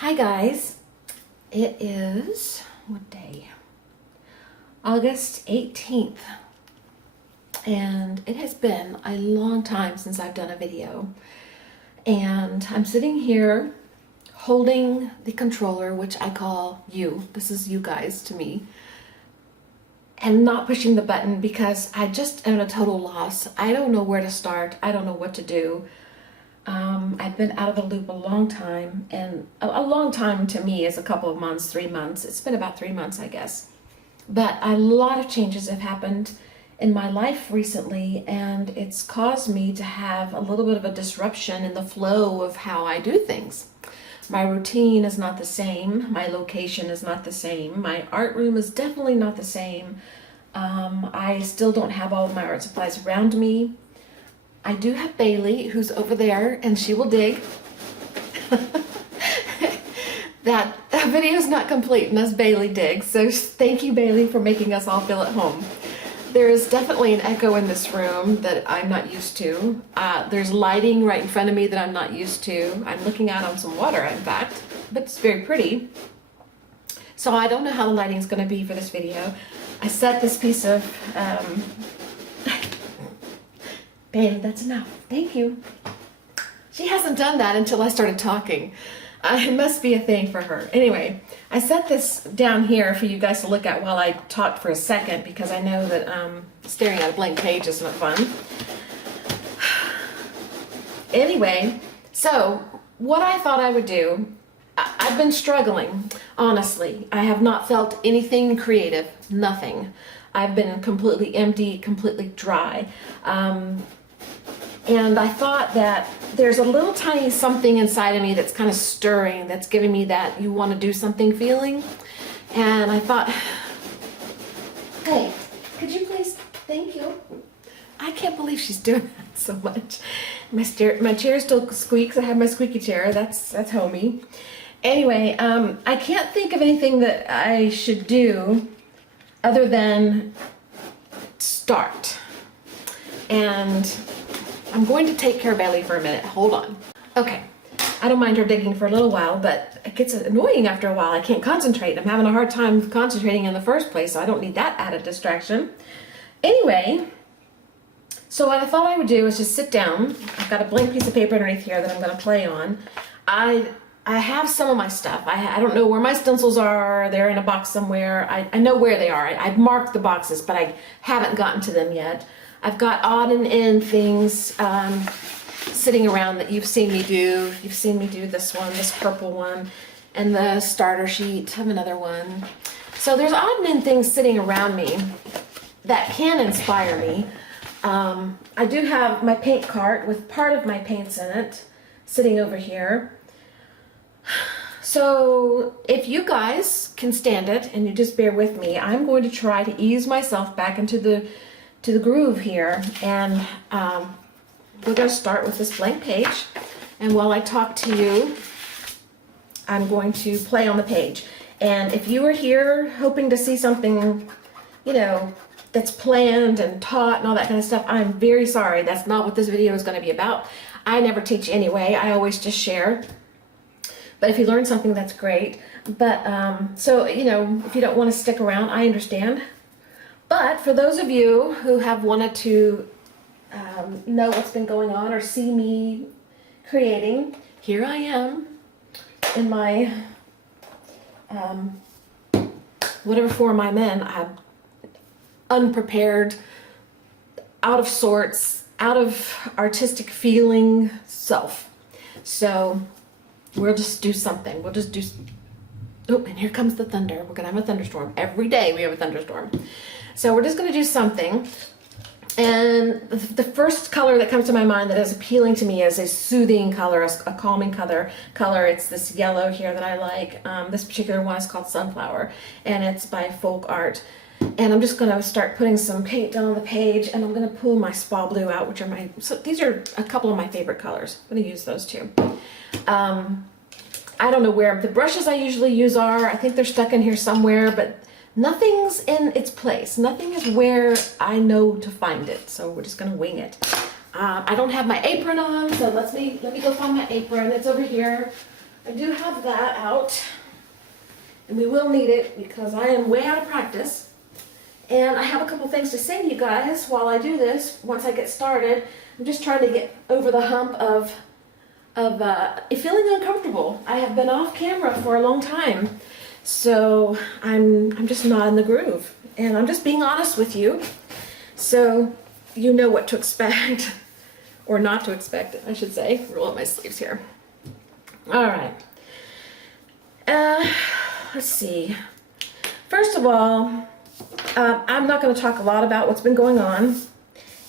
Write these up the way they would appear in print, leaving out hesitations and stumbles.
Hi guys, it is, what day? August 18th, and it has been a long time since I've done a video, and I'm sitting here holding the controller, which I call you. This is you guys to me, and not pushing the button because I just am at a total loss. I don't know where to start. I don't know what to do. I've been out of the loop a long time, and a long time to me is a couple of months, 3 months. It's been about 3 months, I guess. But a lot of changes have happened in my life recently, and it's caused me to have a little bit of a disruption in the flow of how I do things. My routine is not the same. My location is not the same. My art room is definitely not the same. I still don't have all of my art supplies around me. I do have Bailey, who's over there, and she will dig. That video is not complete unless Bailey digs, so thank you, Bailey, for making us all feel at home. There is definitely an echo in this room that I'm not used to. There's lighting right in front of me that I'm not used to. I'm looking out on some water, in fact, but it's very pretty. So I don't know how the lighting is going to be for this video. I set this piece of... Bailey, that's enough. Thank you. She hasn't done that until I started talking. It must be a thing for her. Anyway, I set this down here for you guys to look at while I talked for a second, because I know that staring at a blank page is not fun. Anyway, so what I thought I would do, I've been struggling, honestly. I have not felt anything creative, nothing. I've been completely empty, completely dry. And I thought that there's a little tiny something inside of me that's kind of stirring, that's giving me that you want to do something feeling. And I thought, hey, could you please, thank you. I can't believe she's doing that so much. My chair still squeaks. I have my squeaky chair. That's homey. Anyway, I can't think of anything that I should do other than start. And I'm going to take care of Bailey for a minute. Hold on. Okay. I don't mind her digging for a little while, but it gets annoying after a while. I can't concentrate. I'm having a hard time concentrating in the first place, so I don't need that added distraction. Anyway, so what I thought I would do is just sit down. I've got a blank piece of paper underneath here that I'm going to play on. I have some of my stuff. I don't know where my stencils are. They're in a box somewhere. I know where they are. I've marked the boxes, but I haven't gotten to them yet. I've got odd and end things sitting around that you've seen me do. You've seen me do this one, this purple one, and the starter sheet of another one. So there's odd and end things sitting around me that can inspire me. I do have my paint cart with part of my paints in it sitting over here. So if you guys can stand it and you just bear with me, I'm going to try to ease myself back into the groove here, and we're going to start with this blank page, and while I talk to you, I'm going to play on the page. And if you were here hoping to see something, you know, that's planned and taught and all that kind of stuff, I'm very sorry. That's not what this video is going to be about. I never teach anyway. I always just share. But if you learn something, that's great. But so, you know, if you don't want to stick around, I understand. But for those of you who have wanted to know what's been going on or see me creating, here I am in my whatever form I'm in. I'm unprepared, out of sorts, out of artistic feeling self. So we'll just do something. We'll just do... Oh, and here comes the thunder. We're going to have a thunderstorm. Every day we have a thunderstorm. So we're just going to do something. And the first color that comes to my mind that is appealing to me is a soothing color, a calming color. It's this yellow here that I like. This particular one is called Sunflower, and it's by Folk Art. And I'm just going to start putting some paint down on the page, and I'm going to pull my Spa Blue out, which are my... So these are a couple of my favorite colors. I'm going to use those too. I don't know where the brushes I usually use are. I think they're stuck in here somewhere, but nothing's in its place. Nothing is where I know to find it. So we're just gonna wing it. I don't have my apron on, so let me go find my apron. It's over here. I do have that out, and we will need it because I am way out of practice. And I have a couple things to say to you guys while I do this. Once I get started, I'm just trying to get over the hump of feeling uncomfortable. I have been off camera for a long time, so I'm just not in the groove, and I'm just being honest with you, so you know what to expect, or not to expect, I should say. Roll up my sleeves here. All right. Let's see. First of all, I'm not going to talk a lot about what's been going on.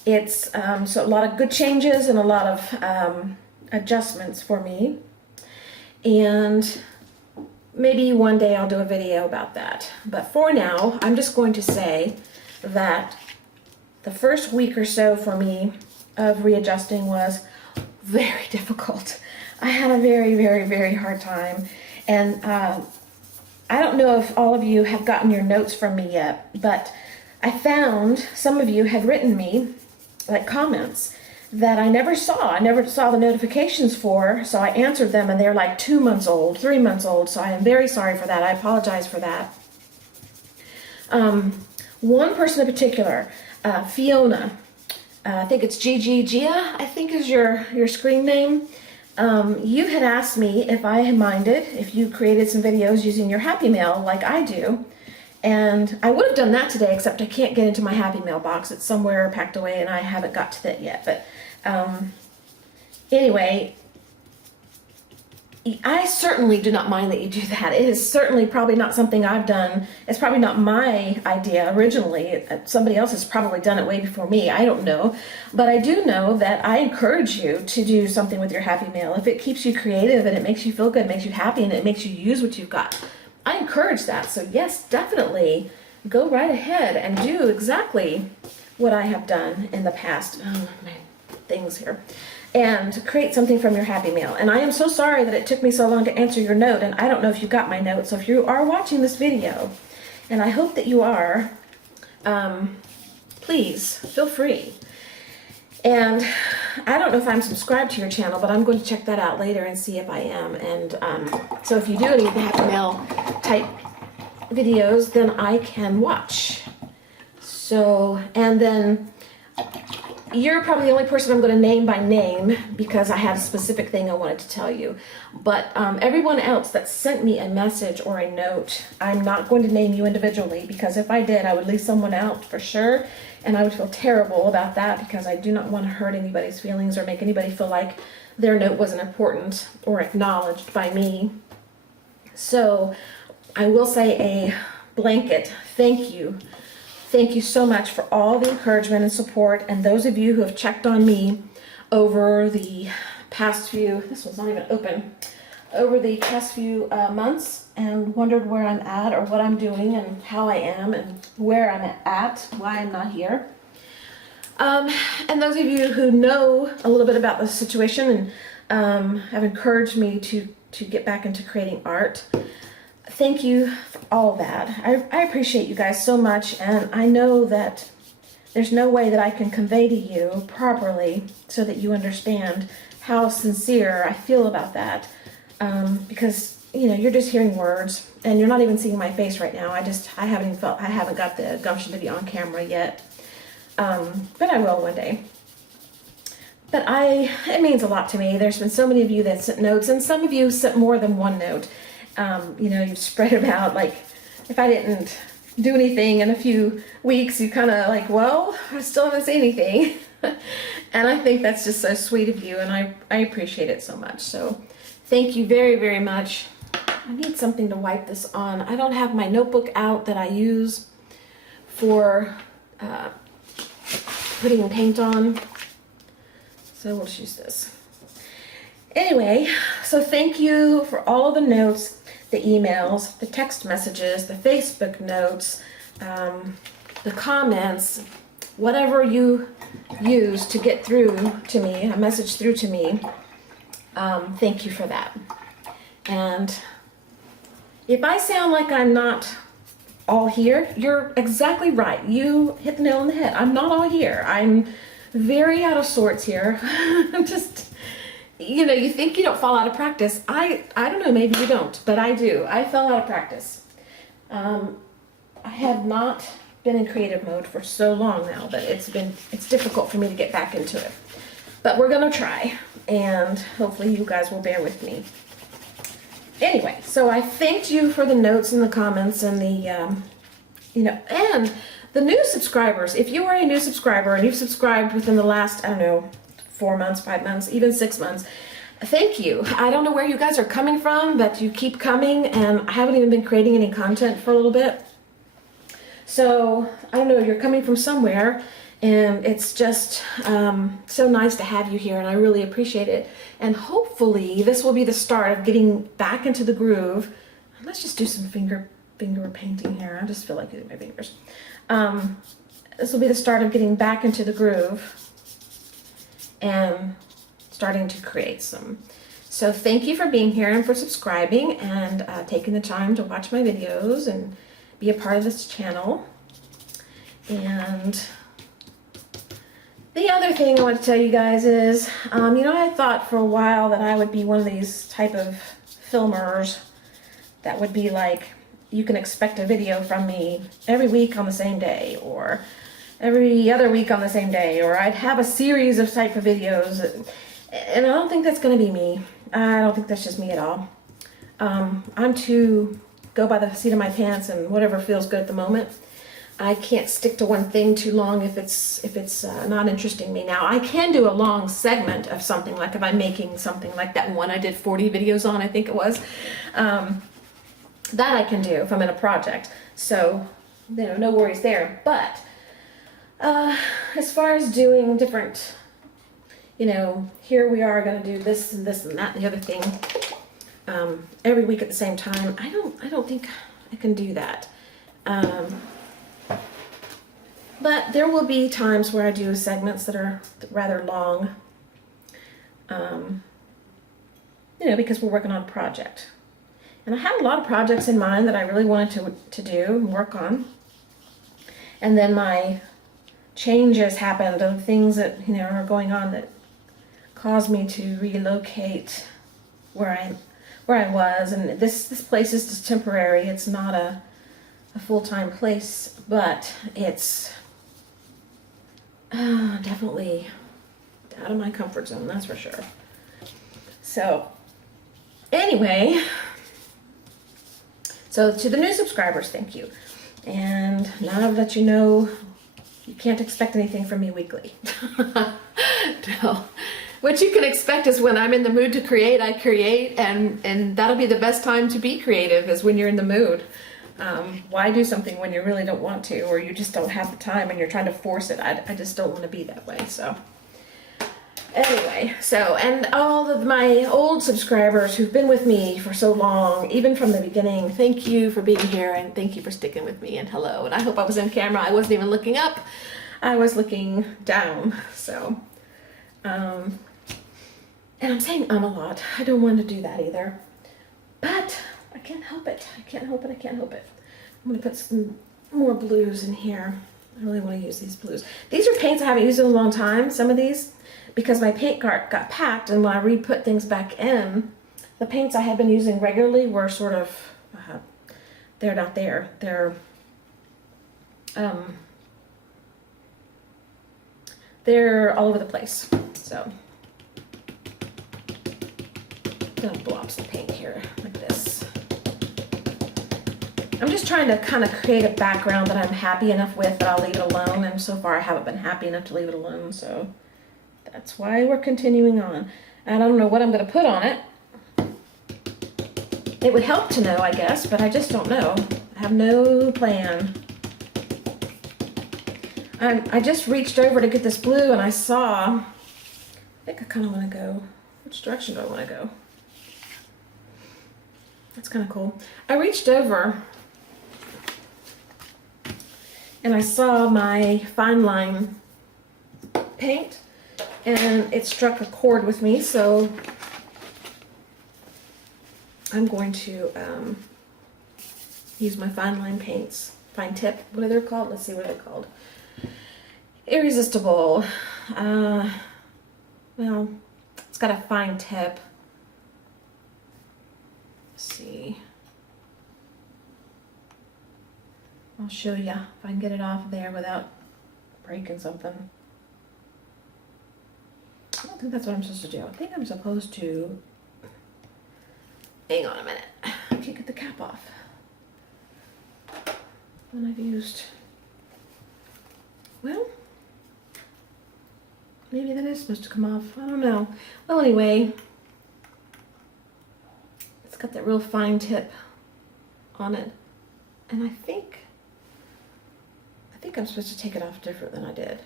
It's so a lot of good changes and a lot of adjustments for me, and maybe one day I'll do a video about that. But for now, I'm just going to say that the first week or so for me of readjusting was very difficult. I had a very, very, very hard time, and I don't know if all of you have gotten your notes from me yet, but I found some of you had written me like comments that I never saw. I never saw the notifications for, so I answered them, and they're like 2 months old, 3 months old, so I am very sorry for that. I apologize for that. One person in particular, Fiona, I think it's Gia, I think is your screen name. You had asked me if I had minded if you created some videos using your Happy Mail like I do. And I would have done that today, except I can't get into my Happy Mail box. It's somewhere packed away and I haven't got to that yet. But anyway, I certainly do not mind that you do that. It is certainly probably not something I've done. It's probably not my idea originally. Somebody else has probably done it way before me. I don't know. But I do know that I encourage you to do something with your Happy Mail. If it keeps you creative and it makes you feel good, makes you happy, and it makes you use what you've got, I encourage that. So yes, definitely go right ahead and do exactly what I have done in the past. Oh, my things here. And create something from your Happy Mail. And I am so sorry that it took me so long to answer your note, and I don't know if you got my note. So if you are watching this video, and I hope that you are, please feel free. And I don't know if I'm subscribed to your channel, but I'm going to check that out later and see if I am. And so if you do any Happy Mail type videos, then I can watch. So, and then you're probably the only person I'm going to name by name because I had a specific thing I wanted to tell you. But everyone else that sent me a message or a note, I'm not going to name you individually, because if I did, I would leave someone out for sure. And I would feel terrible about that, because I do not want to hurt anybody's feelings or make anybody feel like their note wasn't important or acknowledged by me. So I will say a blanket thank you. Thank you so much for all the encouragement and support, and those of you who have checked on me over the past few, this one's not even open, over the past few months, and wondered where I'm at or what I'm doing and how I am and where I'm at, why I'm not here. And those of you who know a little bit about the situation and have encouraged me to get back into creating art, thank you for all of that. I appreciate you guys so much, and I know that there's no way that I can convey to you properly so that you understand how sincere I feel about that, because you know, you're just hearing words and you're not even seeing my face right now. I haven't got the gumption to be on camera yet, but I will one day. But it means a lot to me. There's been so many of you that sent notes, and some of you sent more than one note. You know, you've spread it out. Like, if I didn't do anything in a few weeks, you kind of like, well, I still haven't said anything. And I think that's just so sweet of you, and I appreciate it so much. So thank you very, very much. I need something to wipe this on. I don't have my notebook out that I use for putting paint on, so we'll just use this. Anyway, so thank you for all of the notes, the emails, the text messages, the Facebook notes, the comments, whatever you use to get through to me, a message through to me. Thank you for that. And if I sound like I'm not all here, you're exactly right. You hit the nail on the head. I'm not all here. I'm very out of sorts here. I'm just you know, you think you don't fall out of practice. I don't know, maybe you don't, but I do. I fell out of practice. I have not been in creative mode for so long now that it's difficult for me to get back into it. But we're gonna try, and hopefully you guys will bear with me. Anyway, so I thanked you for the notes and the comments and the, you know, and the new subscribers. If you are a new subscriber and you've subscribed within the last, I don't know, 4 months, 5 months, even 6 months, thank you. I don't know where you guys are coming from, but you keep coming, and I haven't even been creating any content for a little bit. So, I don't know, you're coming from somewhere, and it's just so nice to have you here, and I really appreciate it. And hopefully, this will be the start of getting back into the groove. Let's just do some finger painting here. I just feel like using my fingers. This will be the start of getting back into the groove and starting to create some. So thank you for being here and for subscribing and taking the time to watch my videos and be a part of this channel. And the other thing I want to tell you guys is, you know, I thought for a while that I would be one of these type of filmers that would be like, you can expect a video from me every week on the same day, or every other week on the same day, or I'd have a series of type of videos, and I don't think that's going to be me. I don't think that's just me at all. I'm too go by the seat of my pants and whatever feels good at the moment. I can't stick to one thing too long if it's not interesting me. Now, I can do a long segment of something, like if I'm making something like that one I did 40 videos on, I think it was. That I can do if I'm in a project. So, you know, no worries there. But as far as doing different, you know, here we are going to do this and this and that and the other thing every week at the same time. I don't think I can do that. But there will be times where I do segments that are rather long, you know, because we're working on a project. And I had a lot of projects in mind that I really wanted to do and work on. And then my changes happened, of things that, you know, are going on that caused me to relocate where I was. And this place is just temporary. It's not a full-time place, but it's definitely out of my comfort zone, that's for sure. So anyway, so to the new subscribers, thank you. And now I've let you know you can't expect anything from me weekly. No. What you can expect is when I'm in the mood to create, I create, and that'll be the best time to be creative, is when you're in the mood. Why do something when you really don't want to, or you just don't have the time and you're trying to force it? I just don't want to be that way. So anyway, and all of my old subscribers who've been with me for so long, even from the beginning, thank you for being here, and thank you for sticking with me, and hello. And I hope I was in camera. I wasn't even looking up. I was looking down. So and I'm saying a lot. I don't want to do that either, but I can't help it. I can't help it. I can't help it. I'm going to put some more blues in here. I really want to use these blues. These are paints I haven't used in a long time, some of these, because my paint cart got packed, and when I re-put things back in, the paints I had been using regularly were sort of, they're not there. They're all over the place. So I'm gonna blob some paint here like this. I'm just trying to kind of create a background that I'm happy enough with that I'll leave it alone, and so far I haven't been happy enough to leave it alone, so that's why we're continuing on. And I don't know what I'm going to put on it. It would help to know, I guess, but I just don't know. I have no plan. I just reached over to get this blue, and I saw, I think I kind of want to go, which direction do I want to go? That's kind of cool. I reached over and I saw my fine line paint, and it struck a chord with me, so I'm going to use my fine line paints. Fine tip, what are they called? Let's see what they're called. Irresistible. Well, it's It's got a fine tip. Let's see. I'll show you if I can get it off there without breaking something. I don't think that's what I'm supposed to do. I think I'm supposed to... Hang on a minute. I can't get the cap off. When I've used... Well, maybe that is supposed to come off. I don't know. Well, anyway, it's got that real fine tip on it. And I think I'm supposed to take it off different than I did.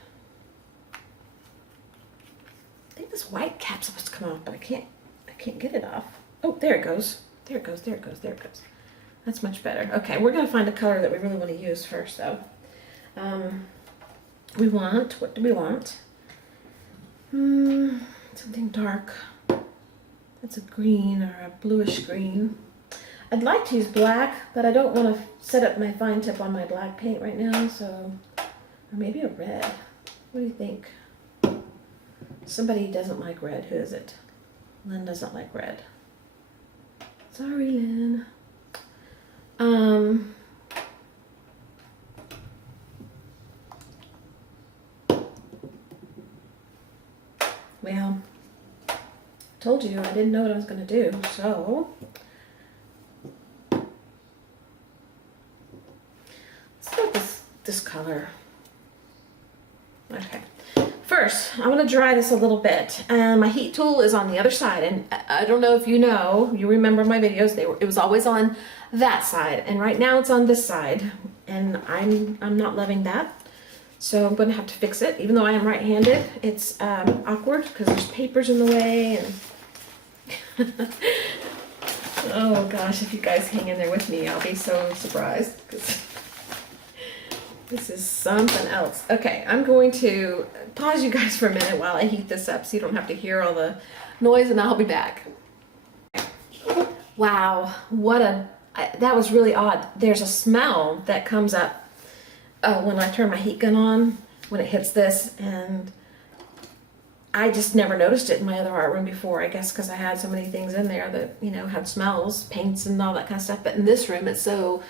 I think this white cap's supposed to come off, but I can't get it off. Oh, there it goes. There it goes, there it goes, there it goes. That's much better. Okay, we're gonna find a color that we really want to use first though. What do we want? Something dark. That's a green or a bluish green. I'd like to use black, but I don't want to set up my fine tip on my black paint right now, so, or maybe a red. What do you think? Somebody doesn't like red. Who is it? Lynn doesn't like red. Sorry, Lynn. Well, told you I didn't know what I was going to do, so let's go with this color. Okay. First, I want to dry this a little bit. My heat tool is on the other side, and I don't know if you know, you remember my videos, it was always on that side, and right now it's on this side, and I'm not loving that. So I'm going to have to fix it. Even though I am right-handed, it's awkward because there's papers in the way. And oh gosh, if you guys hang in there with me, I'll be so surprised because this is something else. Okay, I'm going to pause you guys for a minute while I heat this up so you don't have to hear all the noise, and I'll be back. Wow, that was really odd. There's a smell that comes up when I turn my heat gun on, when it hits this, and I just never noticed it in my other art room before, I guess because I had so many things in there that, you know, had smells, paints and all that kind of stuff, but in this room it's so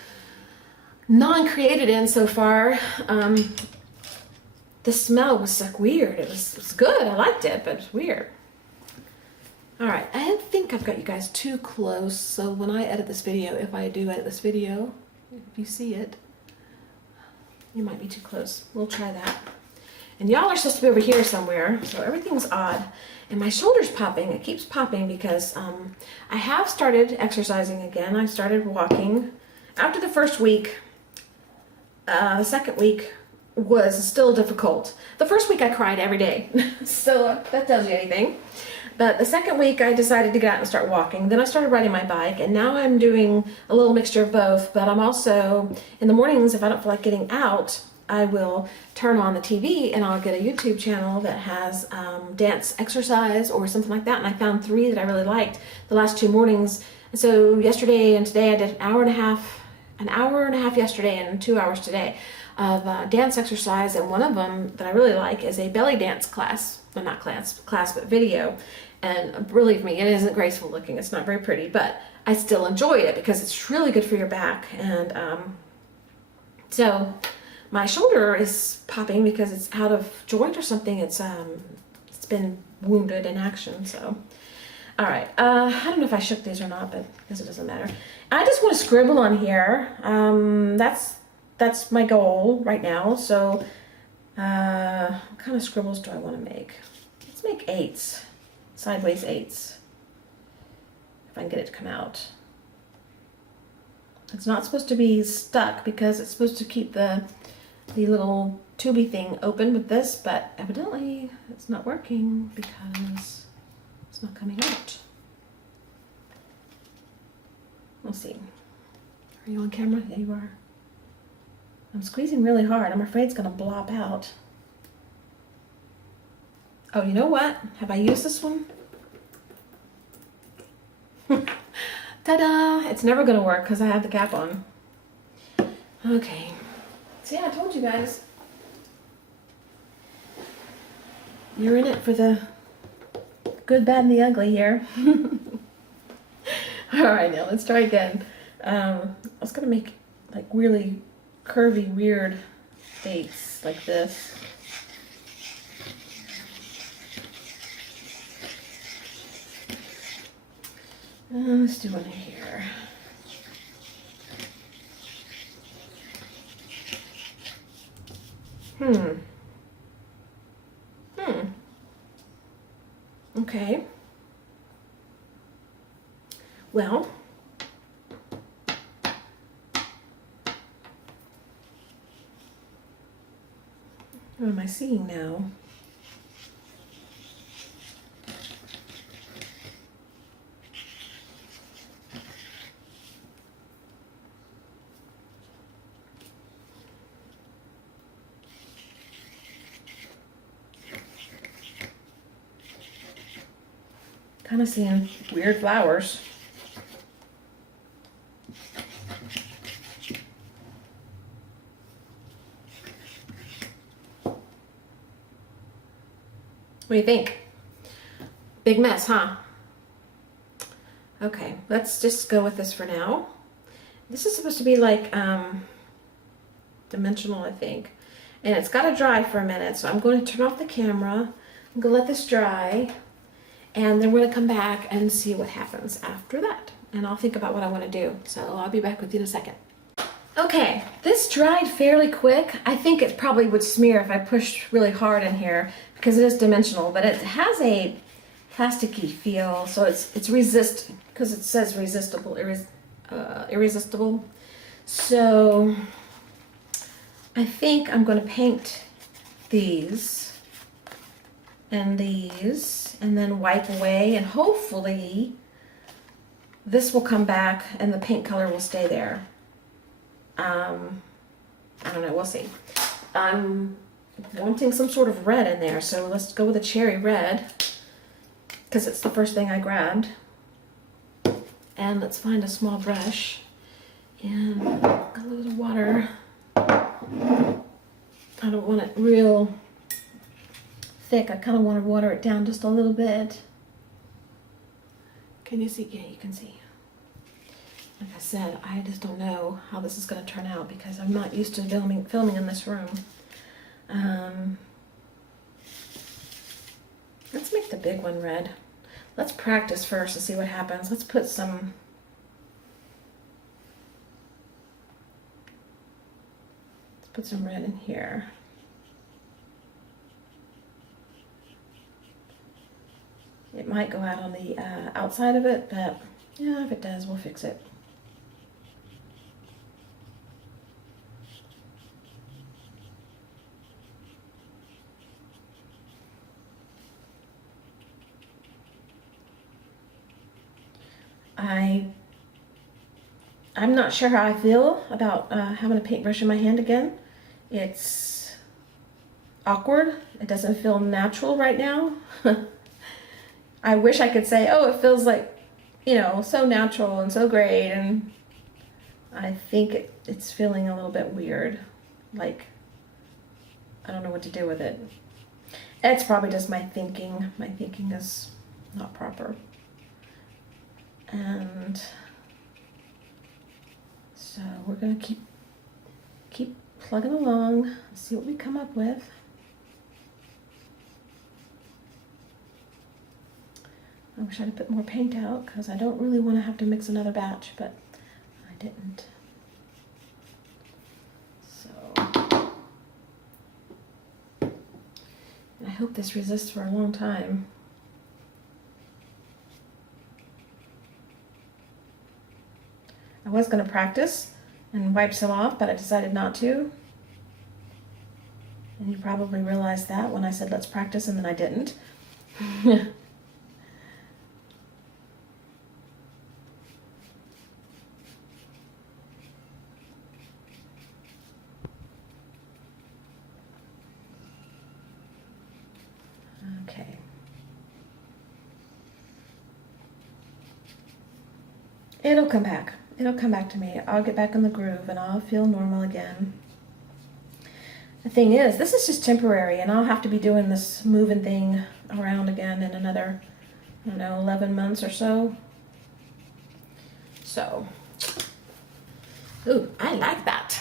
non-created in so far. The smell was like weird. It was good, I liked it, but it's weird. Alright, I think I've got you guys too close, so when I edit this video, if I do edit this video, if you see it, you might be too close. We'll try that. And y'all are supposed to be over here somewhere, so everything's odd. And my shoulder's popping. It keeps popping because I have started exercising again. I started walking. After the first week, the second week was still difficult. The first week I cried every day, so that tells you anything. But the second week I decided to get out and start walking. Then I started riding my bike, and now I'm doing a little mixture of both. But I'm also, in the mornings, if I don't feel like getting out, I will turn on the TV and I'll get a YouTube channel that has dance exercise or something like that. And I found 3 that I really liked the last 2 mornings. So yesterday and today I did an hour and a half yesterday and 2 hours today of dance exercise. And one of them that I really like is a belly dance class. Well, not class, but video. And believe me, it isn't graceful looking. It's not very pretty, but I still enjoy it because it's really good for your back. And so my shoulder is popping because it's out of joint or something. It's been wounded in action. So, all right. I don't know if I shook these or not, but I guess it doesn't matter. I just want to scribble on here. That's my goal right now. So. What kind of scribbles do I want to make? Let's make 8s, sideways 8s, if I can get it to come out. It's not supposed to be stuck because it's supposed to keep the little tubey thing open with this, but evidently it's not working because it's not coming out. We'll see. Are you on camera? There you are. I'm squeezing really hard. I'm afraid it's going to blop out. Oh, you know what? Have I used this one? Ta-da! It's never going to work because I have the cap on. Okay. See, I told you guys. You're in it for the good, bad, and the ugly here. All right, now let's try again. I was gonna make like really curvy, weird dates like this. Let's do one here. Okay. Well, what am I seeing now? Kind of seeing weird flowers. What do you think? Big mess, huh? Okay, let's just go with this for now. This is supposed to be like dimensional, I think. And it's got to dry for a minute, so I'm going to turn off the camera. I'm going to let this dry. And then we're gonna come back and see what happens after that. And I'll think about what I wanna do. So I'll be back with you in a second. Okay, this dried fairly quick. I think it probably would smear if I pushed really hard in here because it is dimensional, but it has a plasticky feel. So it's because it says irresistible. So I think I'm gonna paint these and these, and then wipe away, and hopefully this will come back and the paint color will stay there. I don't know, we'll see. I'm wanting some sort of red in there, so let's go with a cherry red, because it's the first thing I grabbed. And let's find a small brush, and a little water. I don't want it real thick. I kind of want to water it down just a little bit. Can you see? Yeah, you can see. Like I said, I just don't know how this is going to turn out because I'm not used to filming in this room. Let's make the big one red. Let's practice first to see what happens. Let's put some red in here. It might go out on the outside of it, but yeah, if it does, we'll fix it. I'm not sure how I feel about having a paintbrush in my hand again. It's awkward. It doesn't feel natural right now. I wish I could say, oh, it feels like, you know, so natural and so great, and I think it's feeling a little bit weird. Like, I don't know what to do with it. It's probably just my thinking. My thinking is not proper. And so we're gonna keep plugging along, see what we come up with. I wish I'd put more paint out because I don't really want to have to mix another batch, but I didn't. So, and I hope this resists for a long time. I was going to practice and wipe some off, but I decided not to. And you probably realized that when I said let's practice and then I didn't. Okay. It'll come back. It'll come back to me. I'll get back in the groove and I'll feel normal again. The thing is, this is just temporary and I'll have to be doing this moving thing around again in another I don't know, 11 months or so. So, ooh, I like that.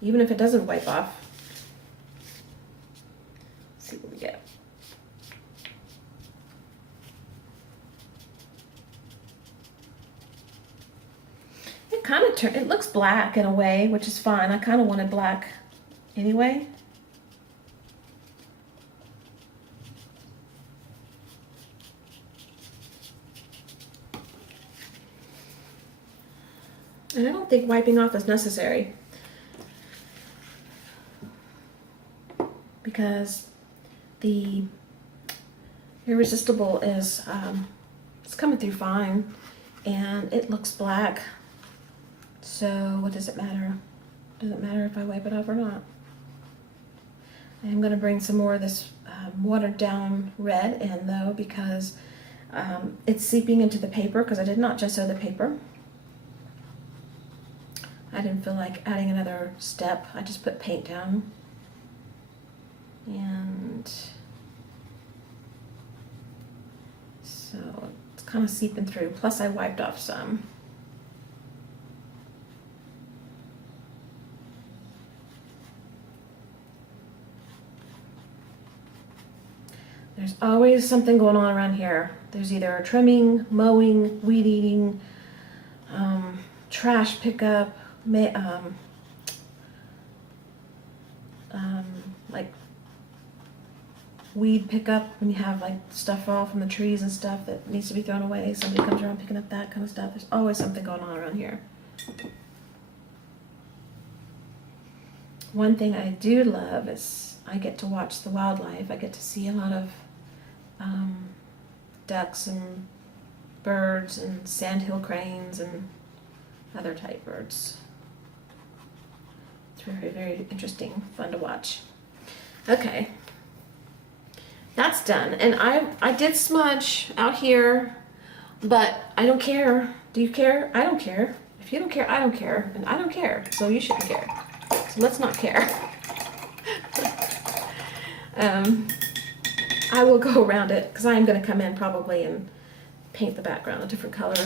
Even if it doesn't wipe off. Let's see what we get. It kind of it looks black in a way, which is fine. I kind of wanted black anyway. And I don't think wiping off is necessary because the Irresistible is it's coming through fine and it looks black. So what does it matter? Does it matter if I wipe it off or not? I'm going to bring some more of this watered down red in though because it's seeping into the paper because I did not gesso the paper. I didn't feel like adding another step. I just put paint down. And so it's kind of seeping through. Plus I wiped off some. There's always something going on around here. There's either trimming, mowing, weed eating, trash pickup, like weed pickup when you have like stuff fall from the trees and stuff that needs to be thrown away. Somebody comes around picking up that kind of stuff. There's always something going on around here. One thing I do love is I get to watch the wildlife. I get to see a lot of ducks and birds and sandhill cranes and other type birds. It's very, very interesting, fun to watch. Okay, that's done. And I did smudge out here, but I don't care. Do you care? I don't care. If you don't care, I don't care. And I don't care, so you shouldn't care. So let's not care. I will go around it because I'm going to come in probably and paint the background a different color.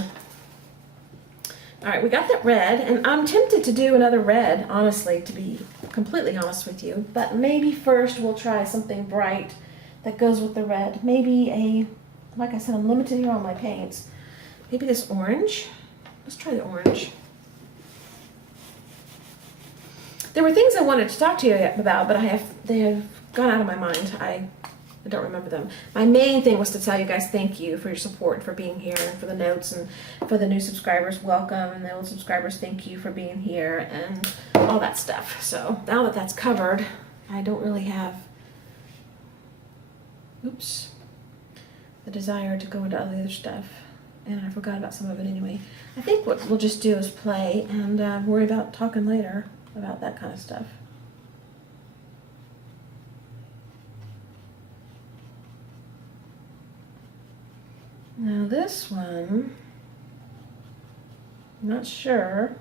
All right, we got that red, and I'm tempted to do another red, honestly, to be completely honest with you. But maybe first we'll try something bright that goes with the red. Maybe like I said, I'm limited here on my paints. Maybe this orange. Let's try the orange. There were things I wanted to talk to you about, but they have gone out of my mind. I don't remember them. My main thing was to tell you guys thank you for your support, for being here, and for the notes, and for the new subscribers, welcome, and the old subscribers, thank you for being here, and all that stuff. So now that that's covered, I don't really have, the desire to go into all the other stuff, and I forgot about some of it anyway. I think what we'll just do is play and worry about talking later about that kind of stuff. Now this one, I'm not sure.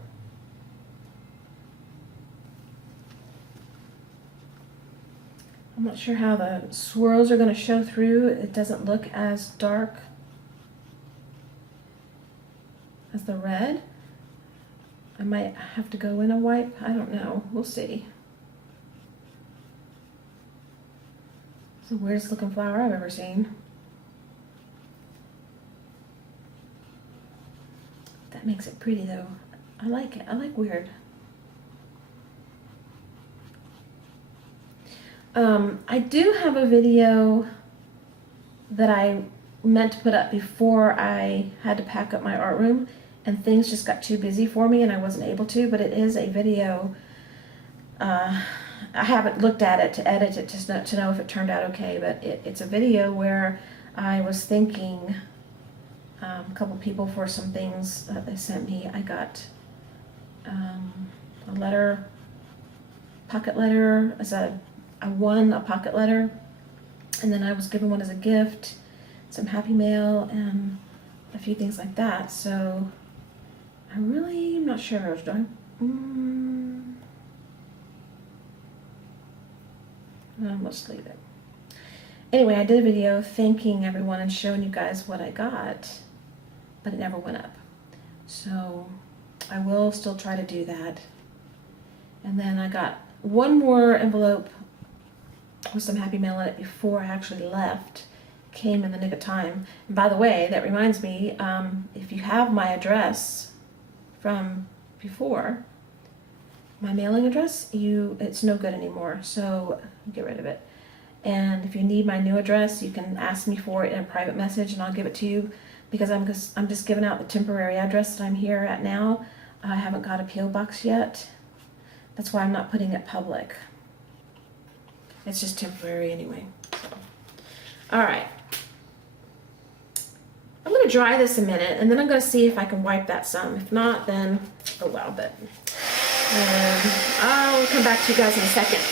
I'm not sure how the swirls are going to show through. It doesn't look as dark as the red. I might have to go in a wipe. I don't know. We'll see. It's the weirdest looking flower I've ever seen. That makes it pretty though. I like it. I like weird. I do have a video that I meant to put up before I had to pack up my art room, and things just got too busy for me and I wasn't able to, but it is a video. I haven't looked at it to edit it to know if it turned out okay, but it's a video where I was thanking a couple people for some things that they sent me. I got a letter, pocket letter, as I won a pocket letter, and then I was given one as a gift, some happy mail, and a few things like that. So I really am not sure. Let's leave it. Anyway, I did a video thanking everyone and showing you guys what I got, but it never went up. So I will still try to do that. And then I got one more envelope with some Happy Mail in it before I actually left. Came in the nick of time. And by the way, that reminds me, if you have my address from before, my mailing address, it's no good anymore, so get rid of it. And if you need my new address, you can ask me for it in a private message and I'll give it to you, because I'm just giving out the temporary address that I'm here at now. I haven't got a P.O. box yet. That's why I'm not putting it public. It's just temporary anyway. So. All right. I'm going to dry this a minute and then I'm going to see if I can wipe that some. If not, then oh well, but I'll come back to you guys in a second.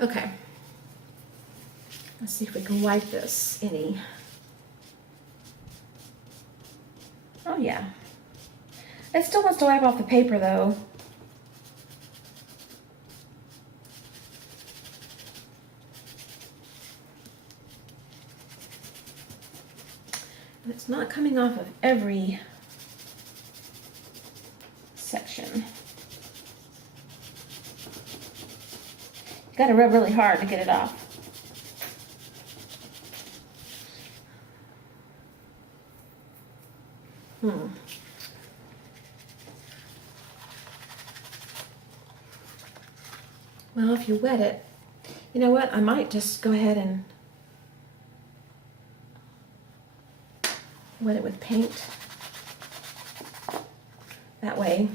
Okay. Let's see if we can wipe this any. Oh yeah. It still wants to wipe off the paper though. And it's not coming off of every section. You gotta rub really hard to get it off. Well, if you wet it, you know what? I might just go ahead and wet it with paint. That way,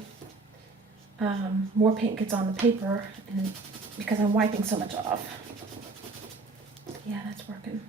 more paint gets on the paper, and because I'm wiping so much off. Yeah, that's working.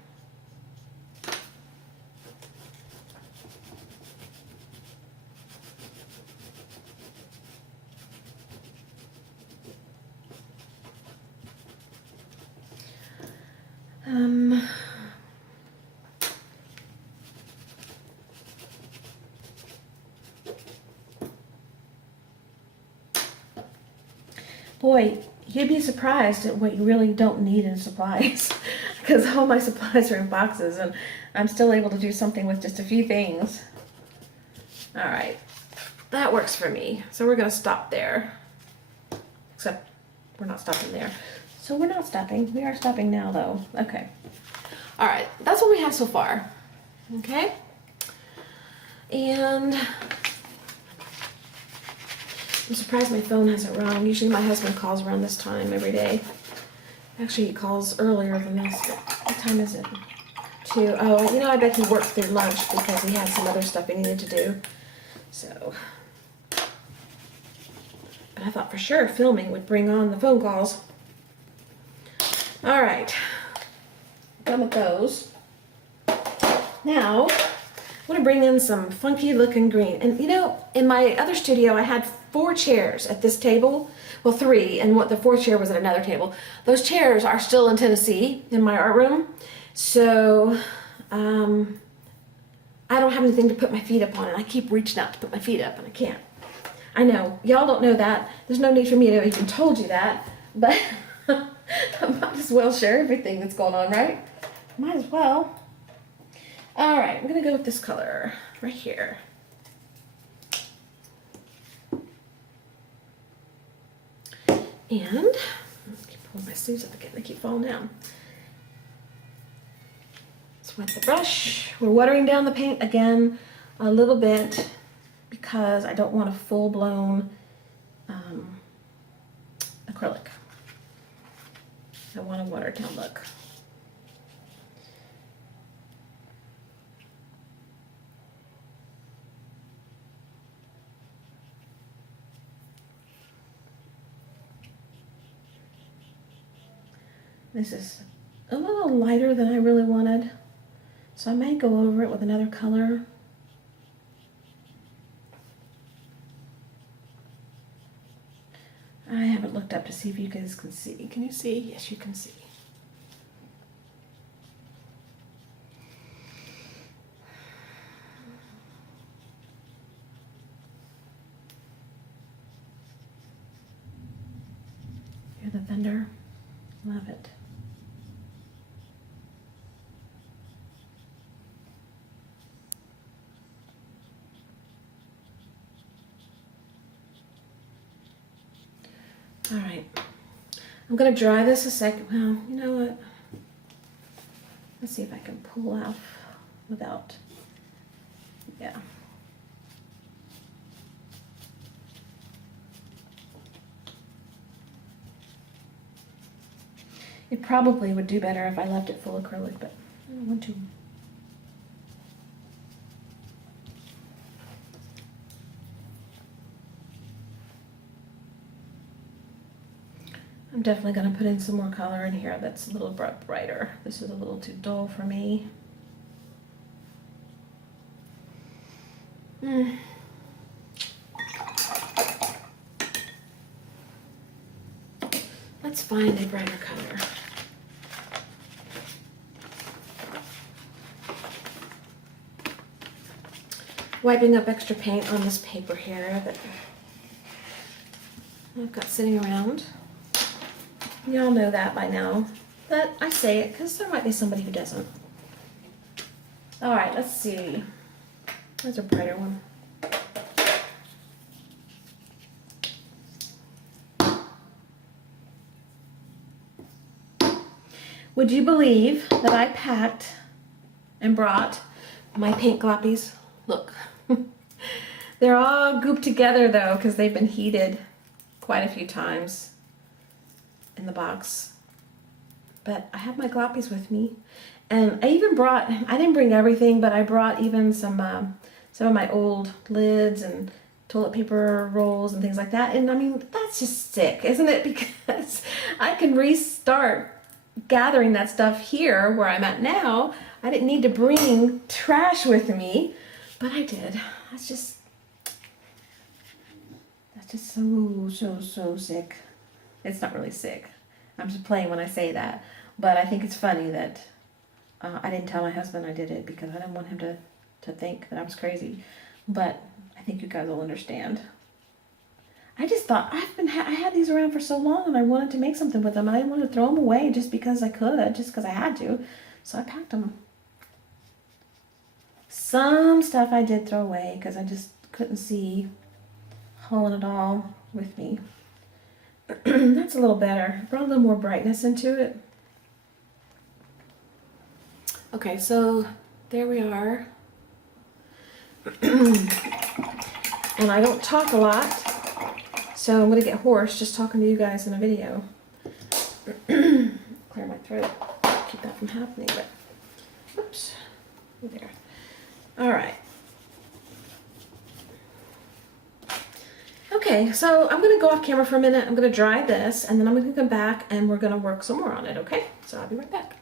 Boy, you'd be surprised at what you really don't need in supplies, because all my supplies are in boxes and I'm still able to do something with just a few things. All right, that works for me. So we're gonna stop there, except we're not stopping there. So we're not stopping. We are stopping now though. Okay. All right, that's what we have so far. Okay. And I'm surprised my phone hasn't rung. Usually my husband calls around this time every day. Actually, he calls earlier than this. What time is it? 2. Oh, you know, I bet he worked through lunch because he had some other stuff he needed to do. So, but I thought for sure filming would bring on the phone calls. All right, done with those. Now, I'm going to bring in some funky looking green. And you know, in my other studio, I had 4 chairs at this table. Well, 3, and the 4th chair was at another table. Those chairs are still in Tennessee in my art room. So, I don't have anything to put my feet up on, and I keep reaching out to put my feet up, and I can't. I know, y'all don't know that. There's no need for me to have even told you that, but I might as well share everything that's going on, right? Might as well. All right, I'm gonna go with this color right here. And I keep pulling my sleeves up again, they keep falling down. Let's wet the brush. We're watering down the paint again a little bit because I don't want a full-blown acrylic. I want a watered down look. This is a little lighter than I really wanted, so I may go over it with another color. I haven't looked up to see if you guys can see. Can you see? Yes, you can see. Hear the thunder? Love it. All right, I'm gonna dry this a second. Well, you know what? Let's see if I can pull off without, yeah. It probably would do better if I left it full acrylic, but I don't want to. I'm definitely going to put in some more color in here that's a little brighter. This is a little too dull for me. Let's find a brighter color. Wiping up extra paint on this paper here that I've got sitting around. Y'all know that by now, but I say it because there might be somebody who doesn't. All right, let's see. There's a brighter one. Would you believe that I packed and brought my paint gloppies? Look, they're all gooped together though because they've been heated quite a few times in the box. But I have my gloppies with me, and I even brought, I didn't bring everything, but I brought even some of my old lids and toilet paper rolls and things like that. And I mean, that's just sick, isn't it? Because I can restart gathering that stuff here where I'm at now. I didn't need to bring trash with me, but I did. That's just so sick. It's not really sick. I'm just playing when I say that, but I think it's funny that I didn't tell my husband I did it because I didn't want him to think that I was crazy. But I think you guys will understand. I just thought I had these around for so long and I wanted to make something with them. I didn't want to throw them away just because I could, just because I had to. So I packed them. Some stuff I did throw away because I just couldn't see hauling it all with me. That's a little better. Brought a little more brightness into it. Okay, so there we are. And I don't talk a lot, so I'm going to get hoarse just talking to you guys in a video. Clear my throat. Keep that from happening, but oops. There. All right. Okay, so I'm going to go off camera for a minute. I'm going to dry this, and then I'm going to come back, and we're going to work some more on it, okay? So I'll be right back.